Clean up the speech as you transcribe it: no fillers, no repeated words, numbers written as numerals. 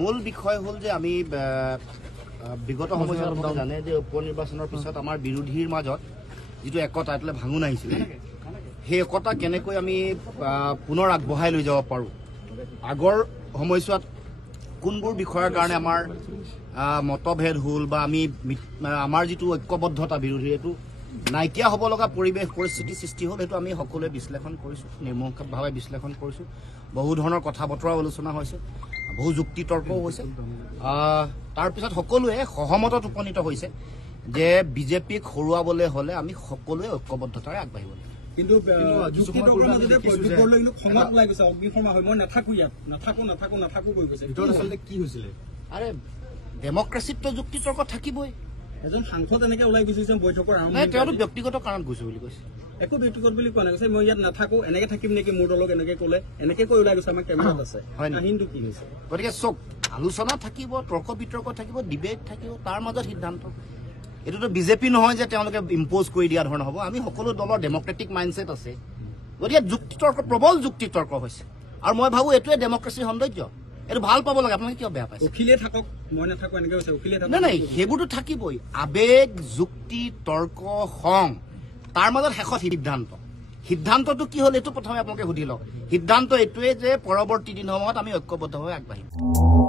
মূল বিষয় হল যে আমি বিগত সময়ত আপোনালোকে জানে যে উপ নিৰ্বাচনৰ পিছত আমাৰ বিৰোধীৰ মাজত যিটো একতা এটালে ভাঙোন আহিছিল সেই একতা কেনেকৈ আমি পুনৰ আগবঢ়াই লৈ যাব পাৰোঁ আগৰ সময়ছোৱাত কোনবোৰ বিষয়ৰ কাৰণে আমাৰ মতভেদ হ'ল বা আমি আমাৰ যিটো ঐক্যবদ্ধতা বিৰোধী এইটো নাইকিয়া হ'ব লগা পৰিৱেশ পৰিস্থিতি সৃষ্টি হ'ল সেইটো আমি সকলোৱে বিশ্লেষণ কৰিছোঁ নিৰ্মোহভাৱে বিশ্লেষণ কৰিছোঁ বহু ধৰণৰ কথা বতৰা আলোচনা হৈছে বহু যুক্তি তৰ্কও হৈছে তাৰপিছত সকলোৱে সহমতত উপনীত হৈছে যে বিজেপিক হৰুৱাবলৈ হ'লে আমি সকলোৱে ঐক্যবদ্ধতাৰে আগবাঢ়িব লাগিব কিন্তু যুক্তি তৰ্কৰ মাজতে প্ৰতিপক্ষলৈ খঙত ওলাই গৈছে অগ্নিশৰ্মা হৈ মই নাথাকো ইয়াত নাথাকো কৈ গৈছে ভিতৰত আচলতে কি হৈছিলে আৰে ডেমক্ৰেচিতটো যুক্তি তৰ্ক থাকিবই এজন সাংসদ এনেকে ওলাই গৈছে বৈঠকৰ তেওঁতো ব্যক্তিগত কাৰণত গৈছে বুলি কৈছে একো ব্যক্তিগত বুলি কোৱা নাই কৈছে মই ইয়াত নাথাকো এনেকে থাকিম নেকি মোৰ দলক এনেকে ক'লে এনেকে কৈ ওলাই গৈছে আমাৰ কেমেৰাত আছে কাহিনীটো কি হৈছে গতিকে চব আলোচনা থাকিব তৰ্ক বিতৰ্ক থাকিব ডিবেট থাকিব তাৰ মাজত সিদ্ধান্ত এইটোতো বিজেপি নহয় যে তেওঁলোকে ইম্প'জ কৰি দিয়া ধৰণৰ হ'ব আমি সকলো দলৰ ডেমক্ৰেটিক মাইণ্ডছেট আছে গতিকে যুক্তি তৰ্ক প্ৰবল যুক্তি তৰ্ক হৈছে আৰু মই ভাবোঁ এইটোৱে ডেমক্ৰেচিৰ সৌন্দৰ্য এইটো ভাল পাব লাগে আপোনালোকে কিয় বেয়া পাইছে উকিলে থাকক মই নাথাকো এনেকে কৈছে উকিলে থাকক নাই সেইবোৰতো থাকিবই আবেগ যুক্তি তৰ্ক খং তাৰ মাজত শেষত সিদ্ধান্তটো কি হ'ল এইটো প্ৰথমে আপোনালোকে সুধি লওক সিদ্ধান্ত এইটোৱে যে পৰৱৰ্তী দিনসমূহত আমি ঐক্যবদ্ধভাৱে আগবাঢ়িম